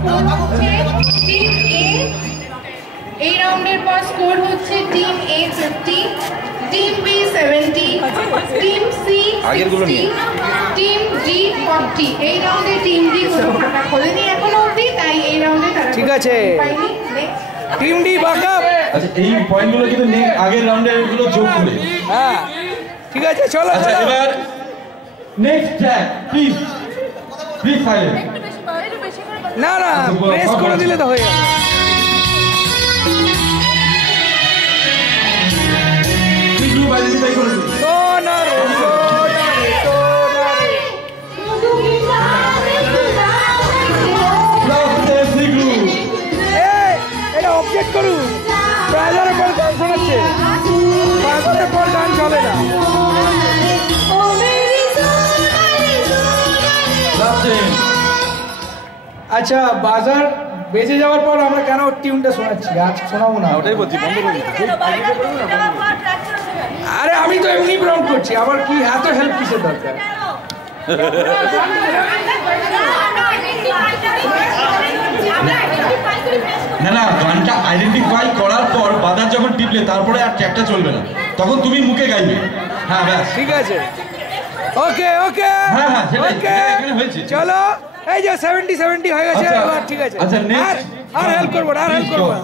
Score হচ্ছে team এ। এই রাউন্ডের পর স্কোর হচ্ছে team A 50, team B 70, team C 60, team D 40। এই রাউন্ডে টিম ডি কোনো খাতা খোলেনি এখনো অবধি, তাই এই রাউন্ডে তারা ঠিক আছে। Team D backup. আচ্ছা এই পয়েন্টগুলো কিন্তু আগের রাউন্ডের গুলো যোগ করে। হ্যাঁ ঠিক আছে চলো। আচ্ছা এবার নেক্সট ট্র্যাক প্লিজ সাইলেন্ট। না না প্রেস করে দিলে তো হয়ে যাবে। গ্রুপ আইডেন্টিফাই করে দিন। এটা অবজেক্ট করুন, প্রাইজারের পর গান শোনাচ্ছে, প্রাইজারের পর গান চলে না। আচ্ছা বাজার বেজে যাওয়ার পর আমরা কেন টিউনটা শোনাচ্ছি? আজ শোনাবো না, ওটাই বলছি বন্ধ করে দিচ্ছি। আরে আমি তো এমনি ব্রাউন্ড করছি, আবার কি এত হেল্প কিসের দরকার? না না গানটা আইডেন্টিফাই করার পর বাজার যখন টিপলে তারপরে আর ট্র্যাকটা চলবে না, তখন তুমি মুখে গাইবে। হ্যাঁ ব্যাস ঠিক আছে। ওকে ওকে হ্যাঁ হ্যাঁ ওকে চলো। এই যে 70 হয়ে গেছে। ঠিক আছে, আর হেল্প করবো না, আর হেল্প করবো না।